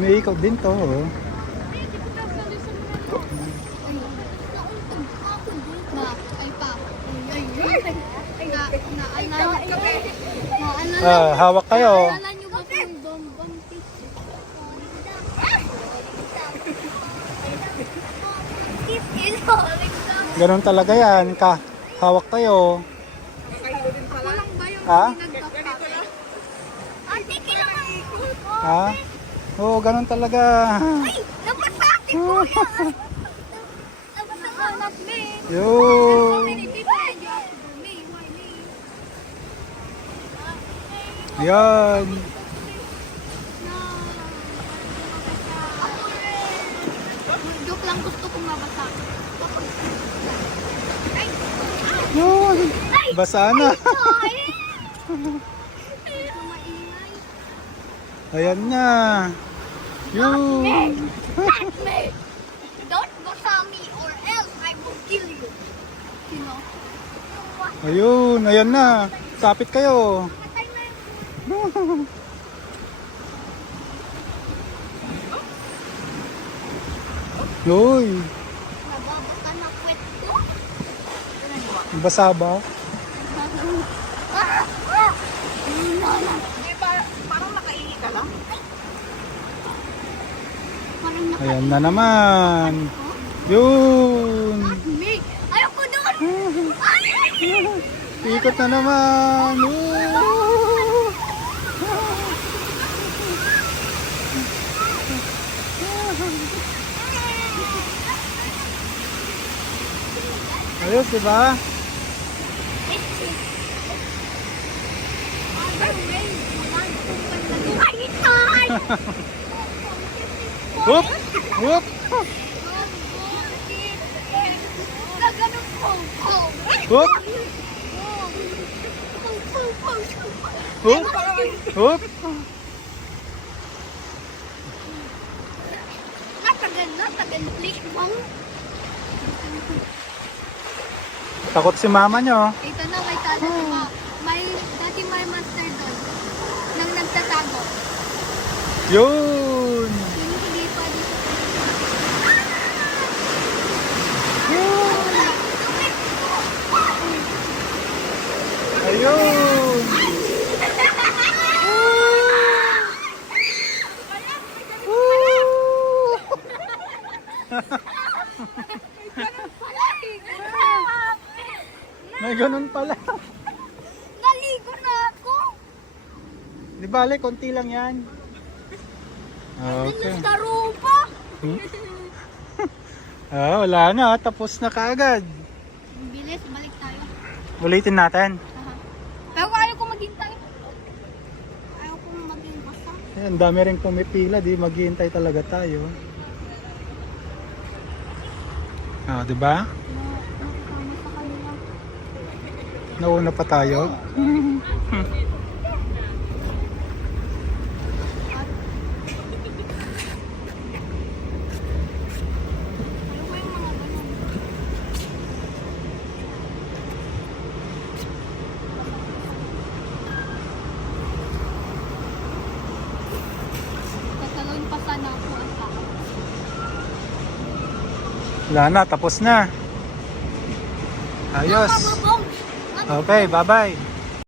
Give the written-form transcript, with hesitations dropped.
Umiikot din to. Oh. Hawak kayo. Ganun talaga yan. Hawak kayo. Ha? Ha? Oo, ganun talaga. Ay! Napasakit ko yan! Napasakit me! Yun. Yan. Joke lang, gusto kong mabasa. Yun. Basa na. Ayan na. Yun. Touch me! Don't basa me or else I will kill you. You know? Ayun, ayan na. Sapit kayo. Patay na yun. Uy, Nababasa na kwet ko. basa ba? Parang nakaihi ka lang. Parang Ayan na naman. Yun. me. Ayoko doon. Ikot na naman. Ayos, diba? Ay, itay! Whoop! Whoop! Naganon ko. Whoop! Whoop! Whoop! Natagal, please, mom. Takot si mama nyo. Ito na, may tala, diba? Dati may master doon. Nang nagtatago. Yun! Yung hindi pa dito. Ayun! May ganun pala. Naligo na ako. Di bale, konti lang yan. Okay. Sa rupa. Wala na. Tapos na kaagad. Bilis, balik tayo. Ulitin natin. Pero ayaw ko maghintay. Ayaw ko maging basa. Ang dami rin pumipila. Di maghihintay talaga tayo. Di ba? Nakasama sa kanila. Nauna pa tayo. Ayaw ko yung mga ganun. Tatalon pa sana ako ang tao. Wala na. Tapos na. Ayos. Mababong! Okay, bye-bye.